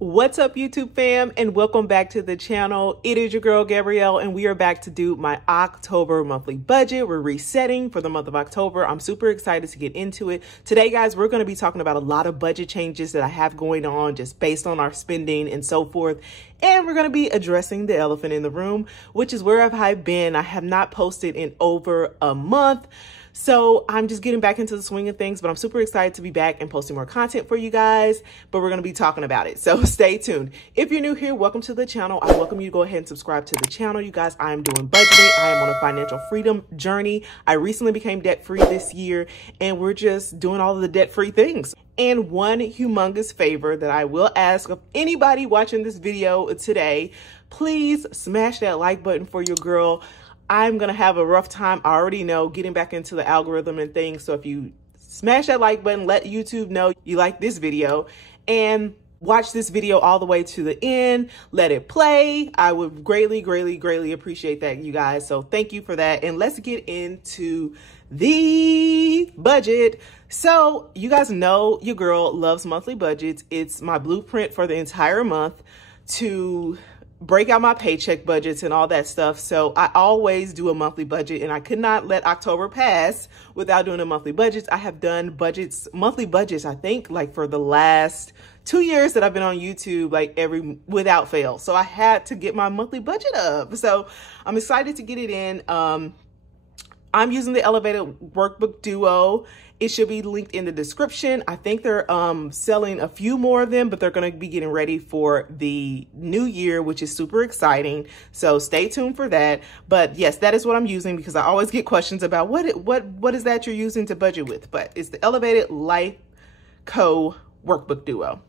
What's up, YouTube fam, and welcome back to the channel. It is your girl Gabrielle, and we are back to do my October monthly budget. We're resetting for the month of October. I'm super excited to get into it. Today, guys, we're going to be talking about a lot of budget changes that I have going on just based on our spending and so forth. And we're going to be addressing the elephant in the room, which is where have I been? I have not posted in over a month. So I'm just getting back into the swing of things, but I'm super excited to be back and posting more content for you guys, but we're going to be talking about it. So stay tuned. If you're new here, welcome to the channel. I welcome you to go ahead and subscribe to the channel. You guys, I am doing budgeting. I am on a financial freedom journey. I recently became debt-free this year, and we're just doing all of the debt-free things. And one humongous favor that I will ask of anybody watching this video today, please smash that like button for your girl. I'm going to have a rough time, I already know, getting back into the algorithm and things. So if you smash that like button, let YouTube know you like this video and watch this video all the way to the end. Let it play. I would greatly, greatly, greatly appreciate that, you guys. So thank you for that. And let's get into the budget. So you guys know your girl loves monthly budgets. It's my blueprint for the entire month to break out my paycheck budgets and all that stuff. So I always do a monthly budget, and I could not let October pass without doing a monthly budget. I have done monthly budgets, I think, like for the last 2 years that I've been on YouTube, like without fail. So I had to get my monthly budget up. So I'm excited to get it in. I'm using the Elevated Workbook Duo. It should be linked in the description. I think they're selling a few more of them, but they're going to be getting ready for the new year, which is super exciting. So stay tuned for that. But yes, that is what I'm using because I always get questions about what is that you're using to budget with. But it's the Elevated Life Co Workbook Duo.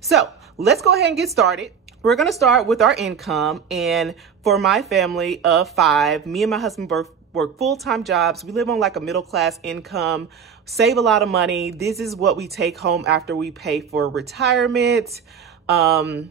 So let's go ahead and get started. We're going to start with our income. And for my family of 5, me and my husband both work full-time jobs. We live on like a middle-class income, save a lot of money. This is what we take home after we pay for retirement, a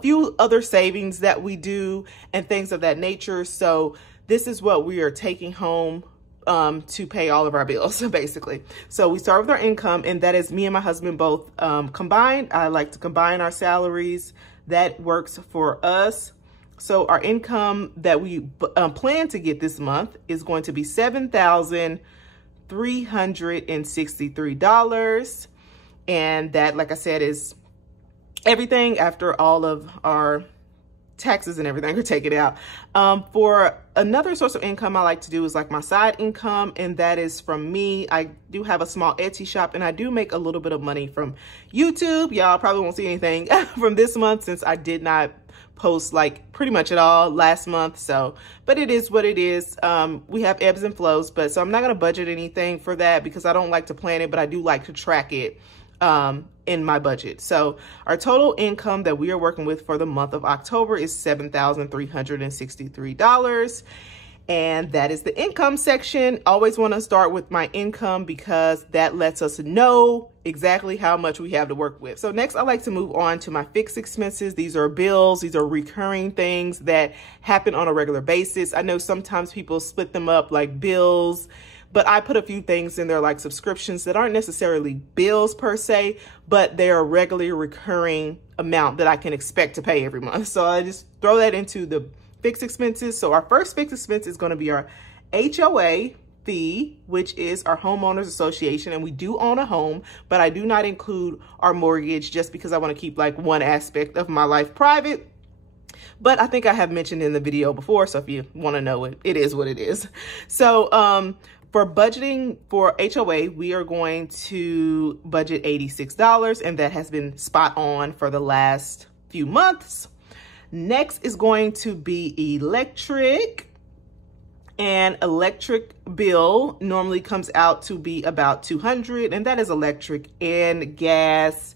few other savings that we do and things of that nature. So this is what we are taking home to pay all of our bills, basically. So we start with our income, and that is me and my husband both combined. I like to combine our salaries. That works for us. So our income that we plan to get this month is going to be $7,363. And that, like I said, is everything after all of our taxes and everything are taken out. For another source of income I like to do is like my side income, and that is from me. I do have a small Etsy shop, and I do make a little bit of money from YouTube. Y'all probably won't see anything from this month since I did not post like pretty much at all last month. So, but it is what it is. We have ebbs and flows, but so I'm not going to budget anything for that because I don't like to plan it, but I do like to track it in my budget. So our total income that we are working with for the month of October is $7,363. And that is the income section. Always want to start with my income because that lets us know exactly how much we have to work with. So next, I like to move on to my fixed expenses. These are bills. These are recurring things that happen on a regular basis. I know sometimes people split them up like bills, but I put a few things in there like subscriptions that aren't necessarily bills per se, but they're a regularly recurring amount that I can expect to pay every month. So I just throw that into the fixed expenses. So our first fixed expense is going to be our HOA fee, which is our homeowners association. And we do own a home, but I do not include our mortgage just because I want to keep like one aspect of my life private. But I think I have mentioned in the video before. So if you want to know it, it is what it is. So, for budgeting for HOA, we are going to budget $86, and that has been spot on for the last few months. Next is going to be electric, and electric bill normally comes out to be about $200, and that is electric and gas.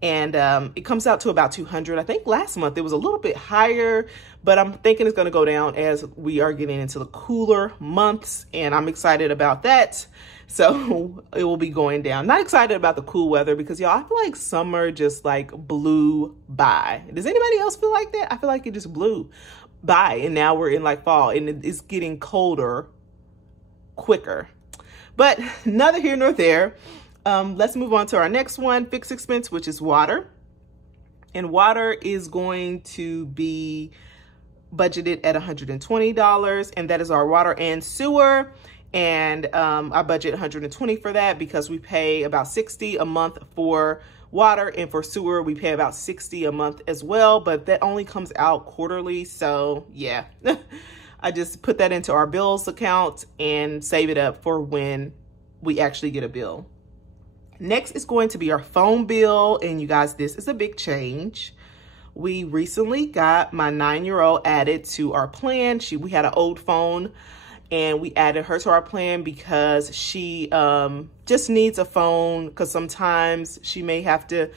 And it comes out to about $200. I think last month it was a little bit higher, but I'm thinking it's going to go down as we are getting into the cooler months, and I'm excited about that. So it will be going down. Not excited about the cool weather because y'all, I feel like summer just like blew by. Does anybody else feel like that? I feel like it just blew by, and now we're in like fall, and it's getting colder quicker. But neither here nor there. Let's move on to our next one, fixed expense, which is water. And water is going to be budgeted at $120, and that is our water and sewer. And I budget $120 for that because we pay about $60 a month for water, and for sewer we pay about $60 a month as well, but that only comes out quarterly. So yeah, I just put that into our bills account and save it up for when we actually get a bill. Next is going to be our phone bill, and you guys, this is a big change. We recently got my 9-year-old added to our plan. We had an old phone, and we added her to our plan because she just needs a phone, because sometimes she may have to,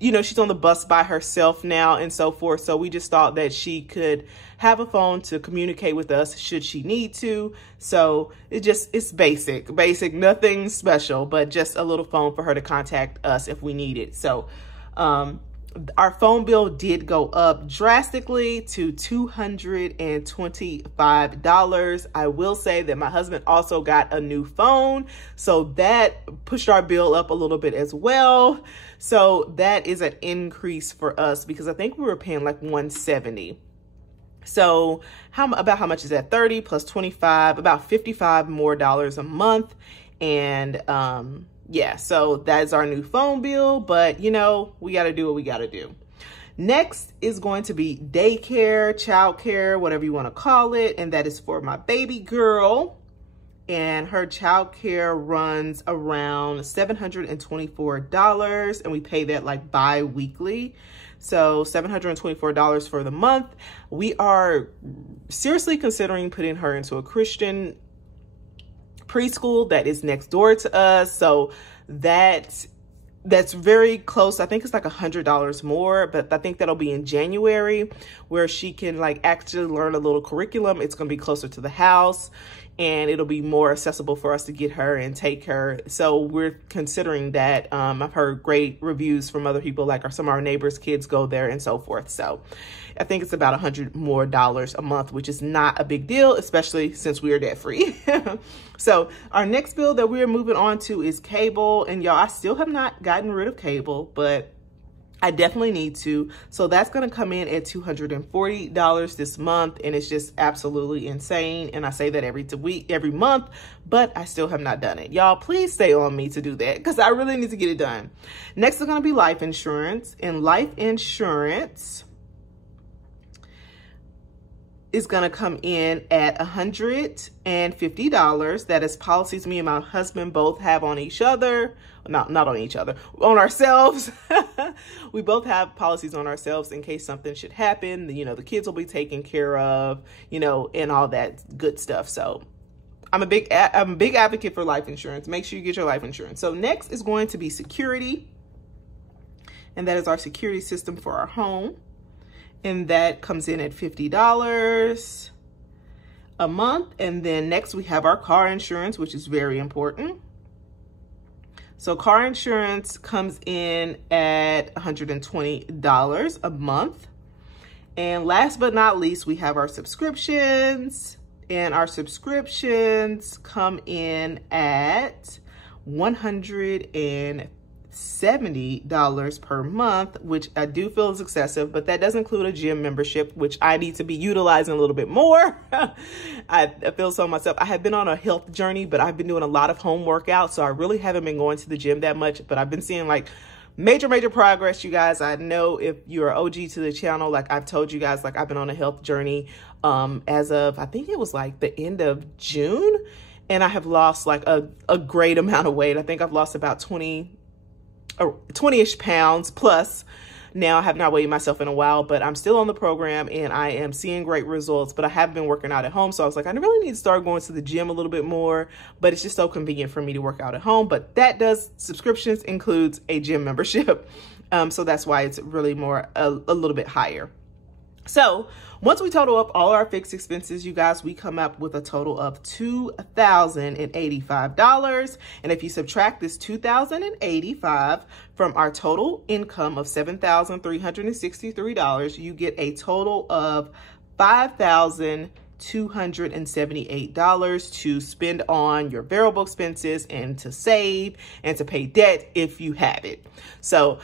she's on the bus by herself now and so forth. So we just thought that she could have a phone to communicate with us should she need to. So it's basic, nothing special, but just a little phone for her to contact us if we need it. So our phone bill did go up drastically to $225. I will say that my husband also got a new phone, so that pushed our bill up a little bit as well. So that is an increase for us because I think we were paying like $170. So about how much is that? 30 plus 25, about $55 more a month. And yeah, so that's our new phone bill, but we got to do what we got to do. Next is going to be daycare, childcare, whatever you want to call it. And that is for my baby girl. And her childcare runs around $724, and we pay that like bi-weekly. So $724 for the month. We are seriously considering putting her into a Christian preschool that is next door to us. So that's very close. I think it's like $100 more, but I think that'll be in January, where she can like actually learn a little curriculum. It's going to be closer to the house, and it'll be more accessible for us to get her and take her. So we're considering that. I've heard great reviews from other people, like some of our neighbors' kids go there and so forth. So I think it's about $100 more a month, which is not a big deal, especially since we are debt free. So our next bill that we're moving on to is cable. And y'all, I still have not gotten rid of cable, but I definitely need to. So that's going to come in at $240 this month. And it's just absolutely insane. And I say that every month, but I still have not done it. Y'all, please stay on me to do that because I really need to get it done. Next is going to be life insurance. And life insurance is going to come in at $150. That is policies me and my husband both have on each other. Not on each other, on ourselves. We both have policies on ourselves in case something should happen. The kids will be taken care of, and all that good stuff. So I'm a big advocate for life insurance. Make sure you get your life insurance. So next is going to be security. And that is our security system for our home. And that comes in at $50 a month. And then next we have our car insurance, which is very important. So car insurance comes in at $120 a month. And last but not least, we have our subscriptions. And our subscriptions come in at $170 per month, which I do feel is excessive, but that does include a gym membership, which I need to be utilizing a little bit more. I feel so myself. I have been on a health journey, but I've been doing a lot of home workouts, so I really haven't been going to the gym that much, but I've been seeing like major progress, you guys. I know if you're OG to the channel, like I've told you guys, like I've been on a health journey as of, I think it was like the end of June, and I have lost like a great amount of weight. I think I've lost about 20-ish pounds plus. Now I have not weighed myself in a while, but I'm still on the program and I am seeing great results, but I have been working out at home. So I was like, I really need to start going to the gym a little bit more, but it's just so convenient for me to work out at home. But subscriptions includes a gym membership. So that's why it's really more, a little bit higher. So once we total up all our fixed expenses, you guys, we come up with a total of $2,085. And if you subtract this $2,085 from our total income of $7,363, you get a total of $5,278 to spend on your variable expenses and to save and to pay debt if you have it. So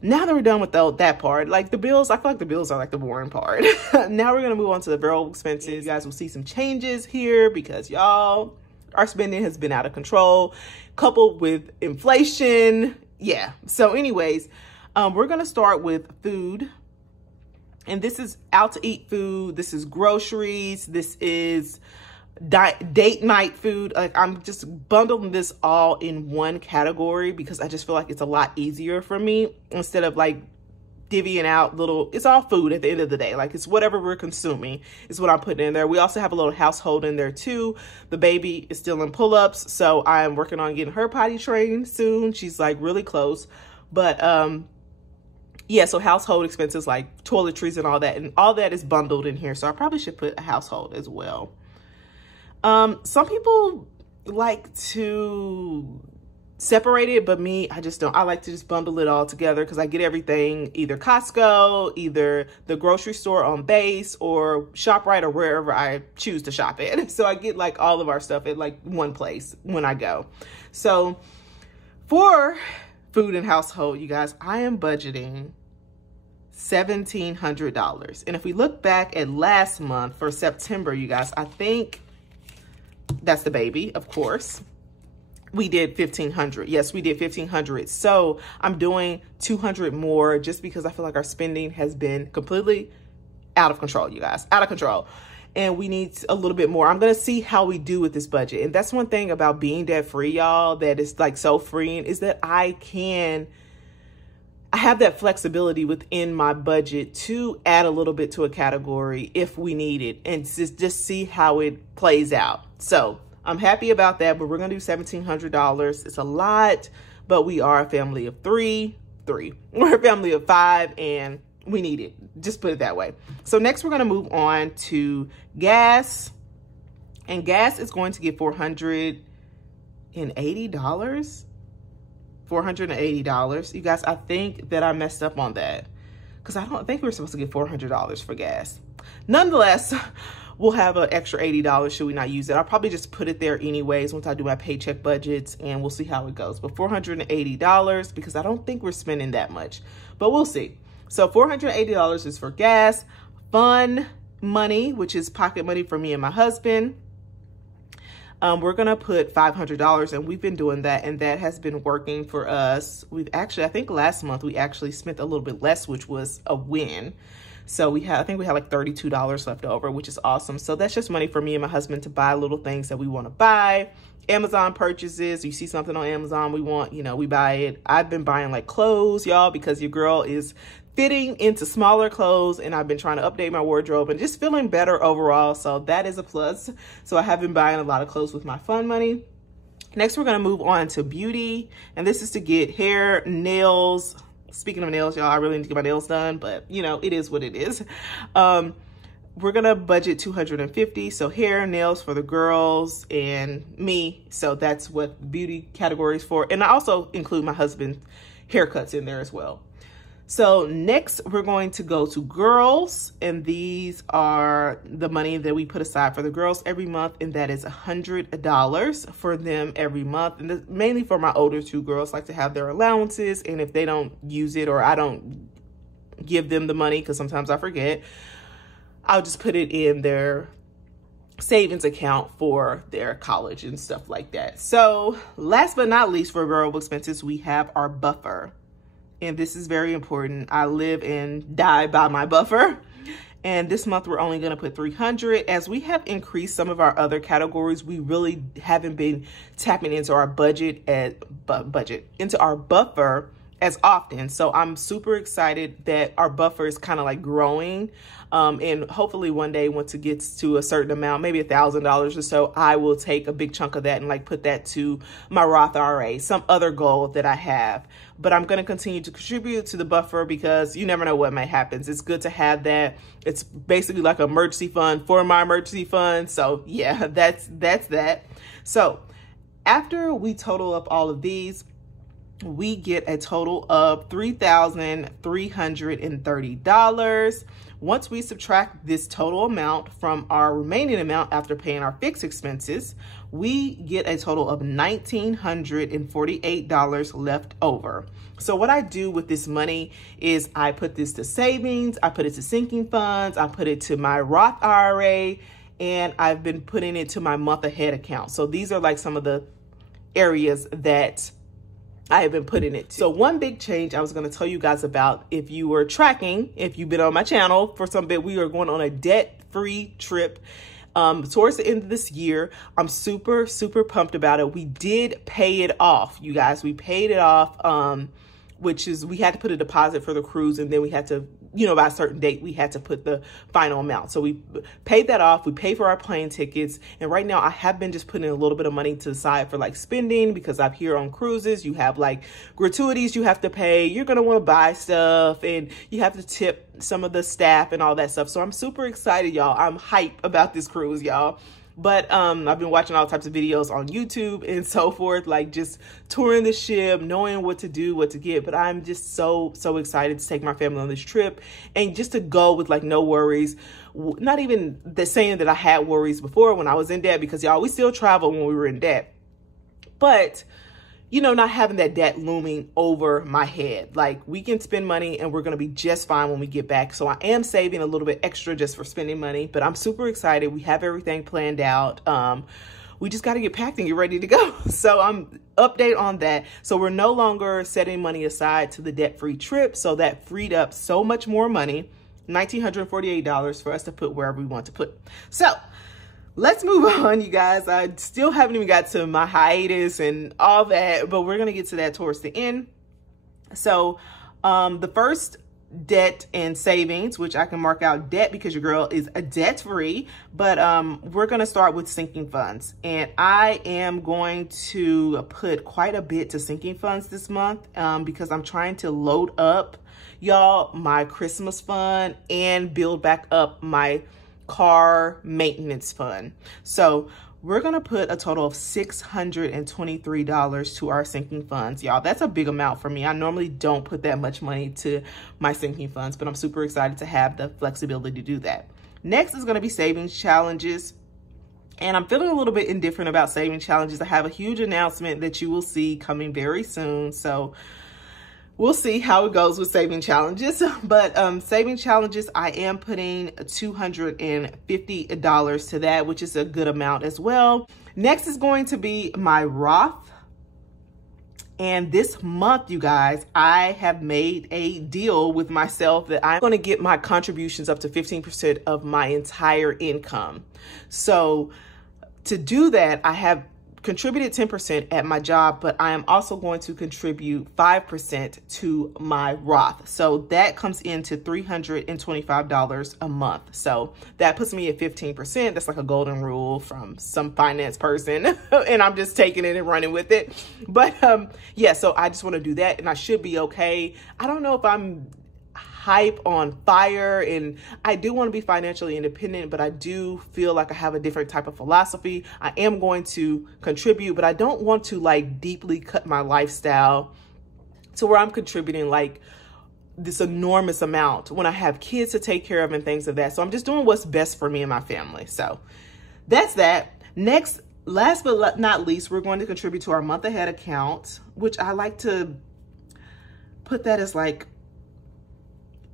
now that we're done with that part, like the bills, I feel like the bills are like the boring part. Now we're going to move on to the variable expenses. You guys will see some changes here because y'all, our spending has been out of control, coupled with inflation. Yeah. So anyways, we're going to start with food. And this is out to eat food. This is groceries. This is date night food. Like, I'm just bundling this all in one category because I just feel like it's a lot easier for me instead of like divvying out little, it's all food at the end of the day. Like, it's whatever we're consuming is what I'm putting in there. We also have a little household in there too. The baby is still in pull-ups, so I'm working on getting her potty trained soon. She's like really close. But yeah, so household expenses like toiletries and all that is bundled in here. So I probably should put a household as well. Some people like to separate it, but me, I just don't. I like to just bundle it all together because I get everything, either Costco, either the grocery store on base, or ShopRite, or wherever I choose to shop at. So I get like all of our stuff at like one place when I go. So for food and household, you guys, I am budgeting $1,700. And if we look back at last month for September, you guys, I think that's the baby, of course. We did $1,500. Yes, we did $1,500. So I'm doing $200 more just because I feel like our spending has been completely out of control, you guys, out of control. And we need a little bit more. I'm going to see how we do with this budget. And that's one thing about being debt free, y'all, that is like so freeing, is that I have that flexibility within my budget to add a little bit to a category if we need it, and just see how it plays out. So I'm happy about that, but we're going to do $1,700. It's a lot, but we are a family of three. We're a family of 5, and we need it. Just put it that way. So next we're going to move on to gas, and gas is going to get $480. $480. You guys, I think that I messed up on that because I don't think we were supposed to get $400 for gas. Nonetheless, we'll have an extra $80 should we not use it. I'll probably just put it there anyways once I do my paycheck budgets, and we'll see how it goes. But $480 because I don't think we're spending that much, but we'll see. So $480 is for gas. Fun money, which is pocket money for me and my husband. We're going to put $500, and we've been doing that, and that has been working for us. We've actually, I think last month we actually spent a little bit less, which was a win. So I think we had like $32 left over, which is awesome. So that's just money for me and my husband to buy little things that we want to buy. Amazon purchases. You see something on Amazon we want, we buy it. I've been buying like clothes, y'all, because your girl is fitting into smaller clothes, and I've been trying to update my wardrobe and just feeling better overall. So that is a plus. So I have been buying a lot of clothes with my fun money. Next, we're going to move on to beauty, and this is to get hair, nails. Speaking of nails, y'all, I really need to get my nails done, but it is what it is. We're going to budget $250. So hair, nails for the girls and me. So that's what beauty category is for. And I also include my husband's haircuts in there as well. So next we're going to go to girls, and these are the money that we put aside for the girls every month, and that is $100 for them every month. And mainly for my older 2 girls, like to have their allowances, and if they don't use it or I don't give them the money, because sometimes I forget, I'll just put it in their savings account for their college and stuff like that. So last but not least, for variable expenses, we have our buffer. And this is very important. I live and die by my buffer. And this month we're only going to put $300. As we have increased some of our other categories, we really haven't been tapping into our into our buffer as often. So I'm super excited that our buffer is kind of like growing. And hopefully one day, once it gets to a certain amount, maybe $1,000 or so, I will take a big chunk of that and like put that to my Roth IRA, some other goal that I have. But I'm going to continue to contribute to the buffer because you never know what may happen. It's good to have that. It's basically like an emergency fund for my emergency fund. So yeah, that's that. So after we total up all of these, we get a total of $3,330. Once we subtract this total amount from our remaining amount after paying our fixed expenses, we get a total of $1,948 left over. So what I do with this money is I put this to savings, I put it to sinking funds, I put it to my Roth IRA, and I've been putting it to my month ahead account. So these are like some of the areas that I have been putting it to. So one big change I was going to tell you guys about, if you were tracking, if you've been on my channel for some bit, we are going on a debt-free trip towards the end of this year. I'm super, super pumped about it. We did pay it off, you guys. We paid it off, which is, we had to put a deposit for the cruise, and then we had to, you know, by a certain date, we had to put the final amount. So we paid that off. We paid for our plane tickets. And right now I have been just putting a little bit of money to the side for like spending, because I'm here on cruises. You have like gratuities you have to pay. You're going to want to buy stuff, and you have to tip some of the staff and all that stuff. So I'm super excited, y'all. I'm hype about this cruise, y'all. But I've been watching all types of videos on YouTube and so forth, like just touring the ship, knowing what to do, what to get. But I'm just so excited to take my family on this trip, and just to go with like no worries. Not even the saying that I had worries before when I was in debt, because y'all, we still travel when we were in debt. But, you know, not having that debt looming over my head. Like, we can spend money and we're going to be just fine when we get back. So I am saving a little bit extra just for spending money, but I'm super excited. We have everything planned out. We just got to get packed and get ready to go. So I'm update on that. So we're no longer setting money aside to the debt-free trip. So that freed up so much more money, $1,948 for us to put wherever we want to put. So let's move on, you guys. I still haven't even got to my hiatus and all that, but we're going to get to that towards the end. So the first debt and savings, which I can mark out debt because your girl is a debt free, but we're going to start with sinking funds. And I am going to put quite a bit to sinking funds this month because I'm trying to load up, y'all, my Christmas fund and build back up my car maintenance fund. So we're going to put a total of $623 to our sinking funds. Y'all, that's a big amount for me. I normally don't put that much money to my sinking funds, but I'm super excited to have the flexibility to do that. Next is going to be savings challenges. And I'm feeling a little bit indifferent about savings challenges. I have a huge announcement that you will see coming very soon. So we'll see how it goes with saving challenges. But saving challenges, I am putting $250 to that, which is a good amount as well. Next is going to be my Roth. And this month, you guys, I have made a deal with myself that I'm going to get my contributions up to 15% of my entire income. So to do that, I have contributed 10% at my job, but I am also going to contribute 5% to my Roth. So that comes into $325 a month. So that puts me at 15%. That's like a golden rule from some finance person, and I'm just taking it and running with it. But yeah, so I just want to do that, and I should be okay. I don't know if I'm hype on fire, and I do want to be financially independent, but I do feel like I have a different type of philosophy. I am going to contribute, but I don't want to like deeply cut my lifestyle to where I'm contributing like this enormous amount when I have kids to take care of and things of that. So I'm just doing what's best for me and my family. So that's that. Next, last but not least, we're going to contribute to our month ahead account, which I like to put that as like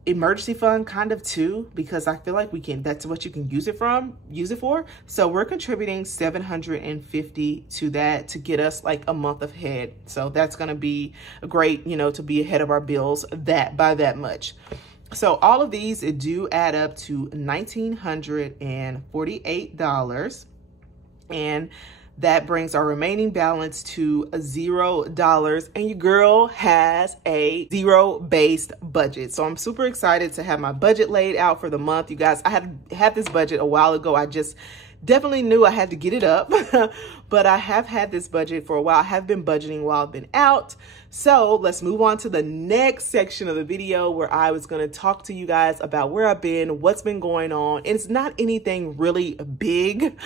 emergency fund kind of too, because I feel like that's what you can use it for. So we're contributing $750 to that to get us like a month ahead. So that's going to be great, you know, to be ahead of our bills by that much. So all of these do add up to $1,948, and that brings our remaining balance to $0, and your girl has a zero-based budget. So I'm super excited to have my budget laid out for the month. You guys, I had this budget a while ago. I just definitely knew I had to get it up, but I have had this budget for a while. I have been budgeting while I've been out. So let's move on to the next section of the video where I was going to talk to you guys about where I've been, what's been going on. And it's not anything really big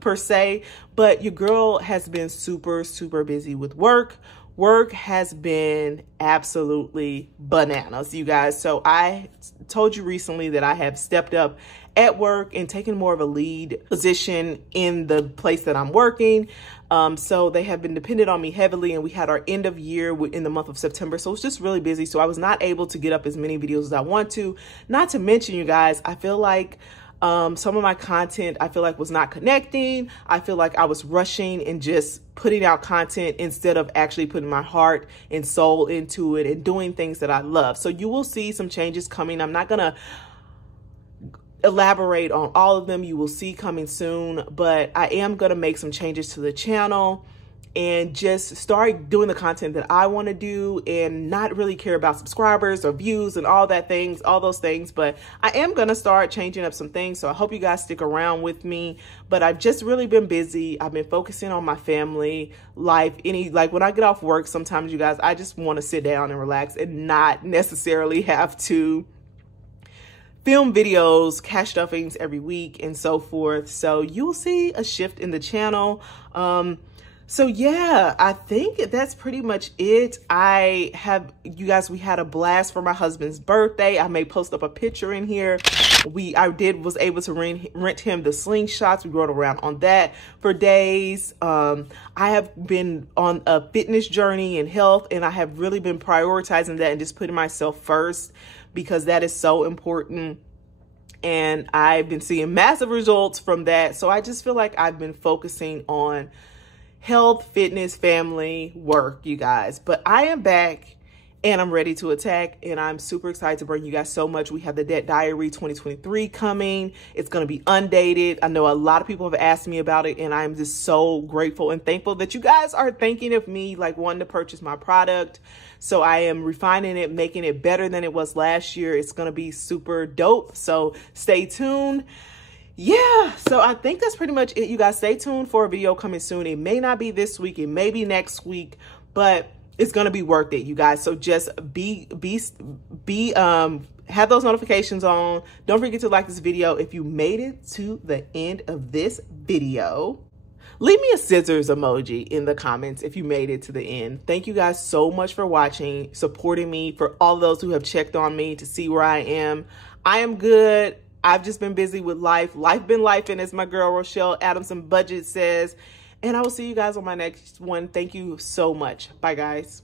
per se, but your girl has been super busy with work. Work has been absolutely bananas, you guys. So I told you recently that I have stepped up at work and taken more of a lead position in the place that I'm working. So they have been dependent on me heavily, and we had our end of year in the month of September. So it's just really busy. So I was not able to get up as many videos as I want to. Not to mention, you guys, I feel like some of my content, I feel like was not connecting. I feel like I was rushing and just putting out content instead of actually putting my heart and soul into it and doing things that I love. So you will see some changes coming. I'm not going to elaborate on all of them. You will see coming soon, but I am going to make some changes to the channel and just start doing the content that I want to do and not really care about subscribers or views and all those things. But I am going to start changing up some things. So I hope you guys stick around with me. But I've just really been busy. I've been focusing on my family life. Like when I get off work, sometimes you guys, I just want to sit down and relax and not necessarily have to film videos, cash stuffings every week and so forth. So you'll see a shift in the channel. So yeah, I think that's pretty much it. You guys, we had a blast for my husband's birthday. I may post up a picture in here. I was able to rent him the slingshots. We rode around on that for days. I have been on a fitness journey and health, and I have really been prioritizing that and just putting myself first because that is so important. And I've been seeing massive results from that. So I just feel like I've been focusing on health, fitness, family, work, you guys. But I am back and I'm ready to attack, and I'm super excited to bring you guys so much. We have the Debt Diary 2023 coming. It's going to be undated. I know a lot of people have asked me about it, and I'm just so grateful and thankful that you guys are thinking of me, like wanting to purchase my product. So I am refining it, making it better than it was last year. It's going to be super dope. So stay tuned. Yeah, so I think that's pretty much it. You guys stay tuned for a video coming soon. It may not be this week, it may be next week, but it's gonna be worth it, you guys. So just have those notifications on. Don't forget to like this video. If you made it to the end of this video, leave me a scissors emoji in the comments if you made it to the end. Thank you guys so much for watching, supporting me, for all those who have checked on me to see where I am. I am good. I've just been busy with life. Life been lifing, as my girl Rochelle Adamson Budget says. And I will see you guys on my next one. Thank you so much. Bye, guys.